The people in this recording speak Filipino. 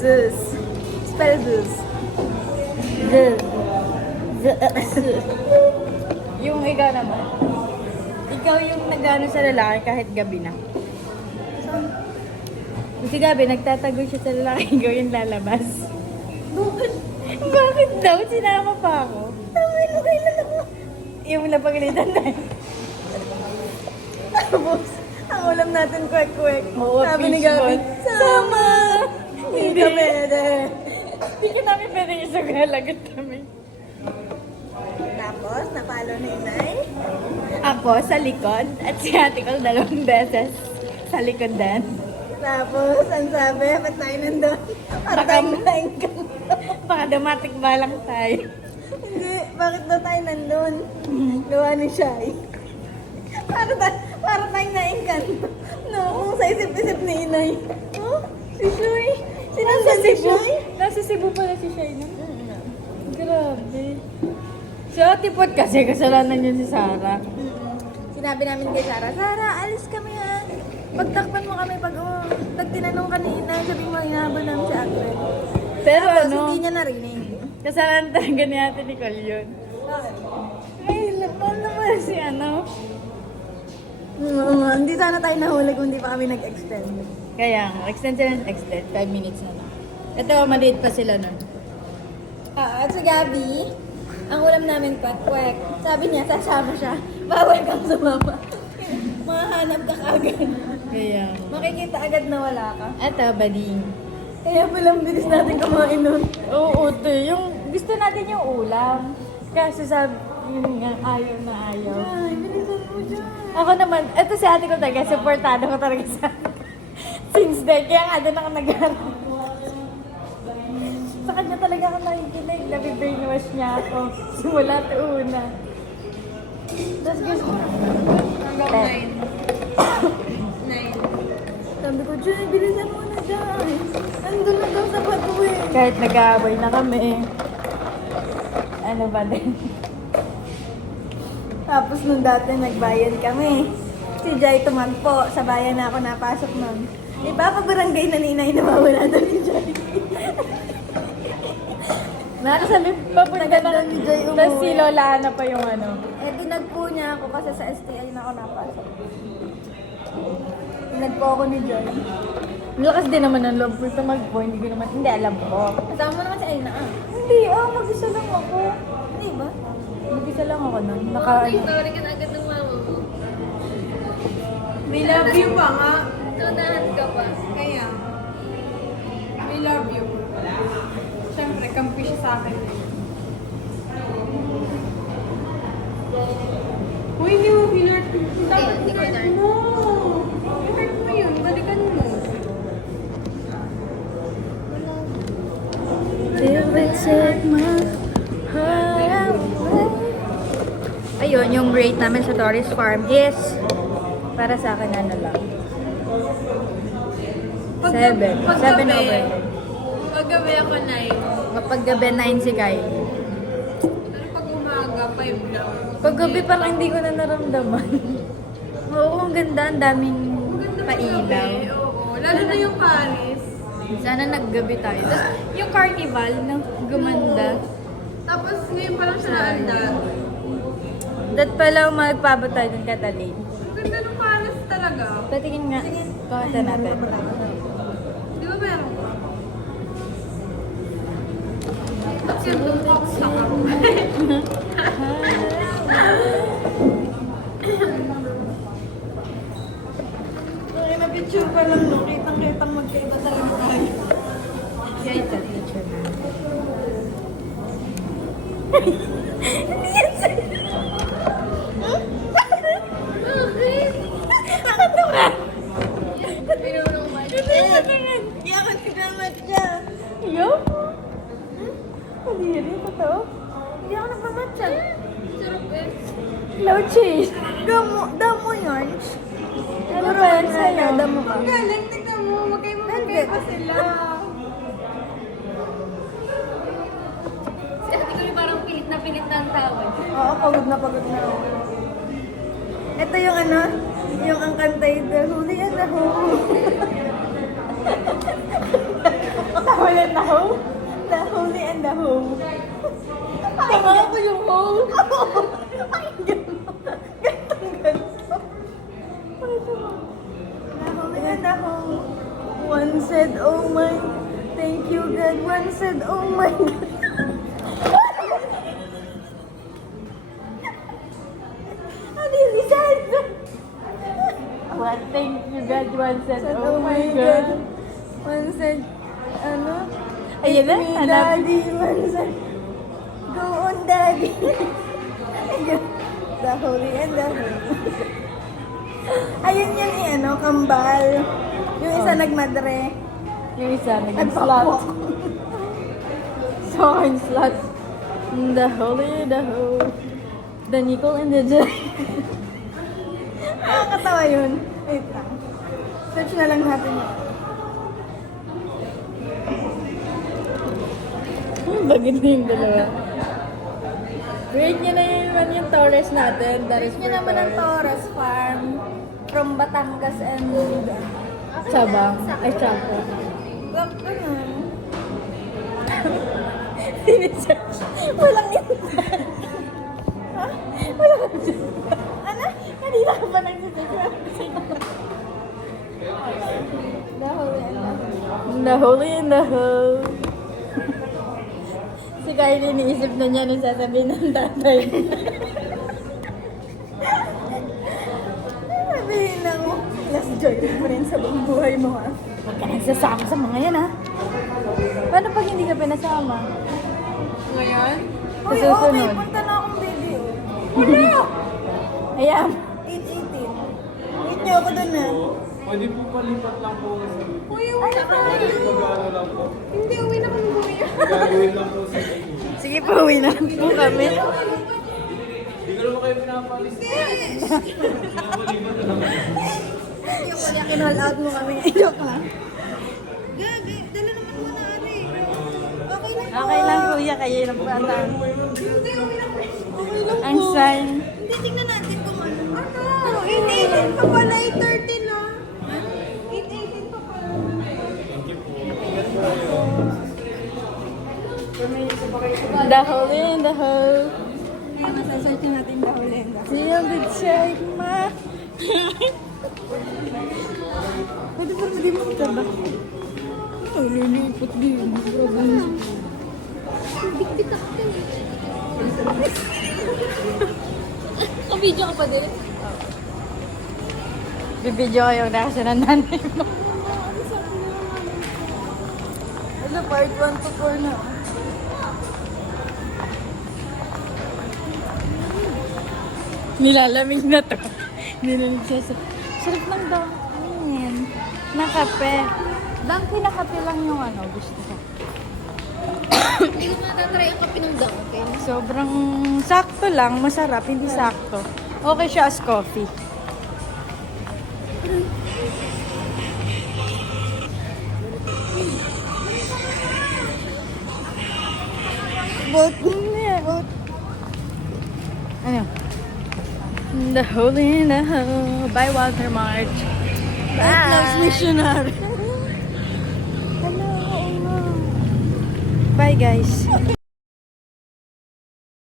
Zeus. Spell Zeus. Yung ikaw naman. Ikaw yung nag-ano sa lalaki kahit gabi na. Kasi gabi, nagtatago siya sa lalaki, ikaw yung lalabas. Bakit daw? Sinama pa ako. Tama, kailan ako. Yung napagalitan na. Tapos, ang ulam natin kwek-kwek. Sabi ni Gabi, sama! Hindi ka pwede. Hindi ka namin pwede isugalagat kami. Tapos, napalo ni Inay. Ako sa likod at si ate ko 2 beses sa likod din. Tapos, ang sabi, ba't tayo nandun? Para tayo nandun. Baka damatik ba lang tayo? Hindi, bakit daw tayo nandun? Gawa ni Shai. Para tayo naingkanto. No, kung sa isip-isip ni Inay. Oh, si Shai. Nasa Cebu? Nasa Cebu pala si Shai na. Grabe. Si Ate Pot kasi kasalanan niya si Sarah. Sinabi namin kay Sarah, Sarah, alis kami ha. Pagtakpan mo kami pag tinanong ka ni Inay, sabi mo hinahabol namin si Ate. Pero tapos, ano? Hindi niya narinig. Kasalanan talaga ni Ate Nicole yun. Ay, lapal naman si ano. Hindi sana tayo nahuli kung hindi pa kami nag-extend. Kaya nga, extend sila ng extend. 5 minutes na lang. Ito, maliit pa sila nun. At si Gabi, ang ulam namin kwek-kwek. Sabi niya, sasama siya. Bawal kang sumama. Mahanap ka kagad. Kaya. Makikita agad na wala ka. Ito, bading. Kaya palang bilis natin kumain nun. Oo, yung gusto natin yung ulam. Kasi sabi, yun nga, ayaw na ayaw. Ay, bilisan mo dyan. Ako naman, ito si ate ko talaga, supportado ko talaga sa since day. Kaya nga doon ako nag-aaral. Sa kanya talaga ako nakikinig. Nabibrainwash niya ako. Simula ito una. Tapos gusto. Hanggang 9. Sabi ko, Jay, bilisan mo na dyan. Nandun na daw sa patuwi. Kahit nag-aaway na kami. Ano ba din? Tapos nung dati nagbayad kami. Si Jai tumagpo. Sa bayan na ako napasok nun. Ipapabarangay na ni Inay na mawala daw ni Jai. Nakasabi, papunta na ni Jai umuwi. Tapos si Lola na pa yung ano. Eh, dinagpo niya ako kasi sa STI na ako napasok. Dinagpo ako ni Jai. Lakas din naman ang loob ko ito magpo. Hindi alam ko. Kasama mo naman si Aina Hindi, mag-isa lang ako. Hindi ba? Mag-isa lang ako nun. Sorry ka na agad ng mama mo. We love you pa nga. Tunahan ka pa. Kaya, we love you. Siyempre, kampi siya sa akin. Uy, hindi mo pinart. Dapat hindi ko pinart pinart. mo. Pinart mo yun. Balikan mo. Ayun, yung rate namin sa Torres Farm is para sa akin ano lang. 7. 7 over. Paggabi ako 9. Kapag gabi 9 si Kylie. Pero pag umaga, 5 lang. Pag gabi parang hindi ko na naramdaman. Oo, ang ganda. Ang daming pailaw. Oo, lalo na yung Paris. Sana naggabi tayo. Tapos yung carnival na gumanda. Tapos ngayon pa lang siya naandad. Dat pala magpabot tayo ng Catalina. Ang ganda ng Paris talaga. Patingin nga. Kawata natin. Di ba meron ka? At yung tumpok sa karo. Okay, na-picture pa lang no. Kitang-kitang magkaiba talaga tayo. Kaya ito, picture na. Hindi yan sa'yo. Bakit? Ano ka? Pinunong ba? Hindi ako tinamat siya. Yo? Hindi rin ito to. Hindi ako nagmamatcha. Sarap eh. No cheese. Damo yun. Ano ba yan sa'yo? Damo ka. Galing, tignan mo. Magkaiba sila. Si ate ko parang pilit na ang tawad. Oo, pagod na ako. Ito yung ano, yung ang kantay, the holy and the hole. The hole and the hole? The holy and the hole. Tama ko yung hole. Ay, ganto. The holy and the hole. One said, oh my, thank you God. One said, oh my God. Ano yun, Lisan? One thank you God. One said, oh my God. One said, ano? Ayun na, me, hanap. Daddy, one said, go on daddy. The holy and the holy. Ayun yung ano, kambal. Yung isa nagmadre. Yung isa, Nagpapok. So, ang slot. The holy, the whole. The nickel and the jet. Nakakatawa yun. Wait lang. Search na lang natin yun. Bagay na yung dalawa. Grade nyo na yung Torres natin. That is Search nyo naman ang Torres Farm from Batangas and Sabang. Ay, Chaco. Black ka na. Sinesearch. Walang internet. Ha? Walang ano? Kanina ka pa nagsisearch. The holy and the holy. The holy and the whole. Si Kylie, iniisip na niya nung sasabihin ng tatay. Sabihin na mo, last joyride mo rin sa buong buhay mo ha. Huwag ka nagsasama sa mga yan, ha? Paano pag hindi ka pinasama? Ngayon? Uy, Sa susunod. okay, punta na akong video. Wala! Ayan. 8:18. Wait niyo ako dun ha. Pwede po palipat lang po kasi Uy, uwi na tayo. mag-ano lang po. Hindi, uwi na kami buwi. Gagawin lang po sa inyo. Sige, pauwi na lang po kami. Hindi ko naman kayo pinapalis. Pinapalipat na lang. Yung kaya kinall out mo kami. Joke lang. Gabi, dala naman mo na ano eh. Okay lang po. Okay lang, kuya. Kayo yung bata. Hindi, okay lang po. Okay lang Ang po. sign. Hindi, tingnan natin kung ano. Ano? 8:18 pa pala, 8:30 na. 8:18 pa pala. The holy and the whole. Ayun, masasearch na natin the whole and the whole. Seal the check, ma. Pwede pa naman di mo kita ba? Ay, lilipot din. Ka-video ka pa din. Bibidyo kayo na kasi ng nanay mo. Ano, part 1 to 4 na. Nilalamig na to. Nilalamig siya sa... Sarap ng dangkin. Na kape. Dangkin na kape lang yung ano, gusto ko. Hindi ko natatry ang kape ng Dunkin. Sobrang sakto lang, masarap, hindi sakto. Okay siya as coffee. Boat. Boat. Ano? The Holy in the Hole by Walter March. Loves missionary. Hello. Bye guys.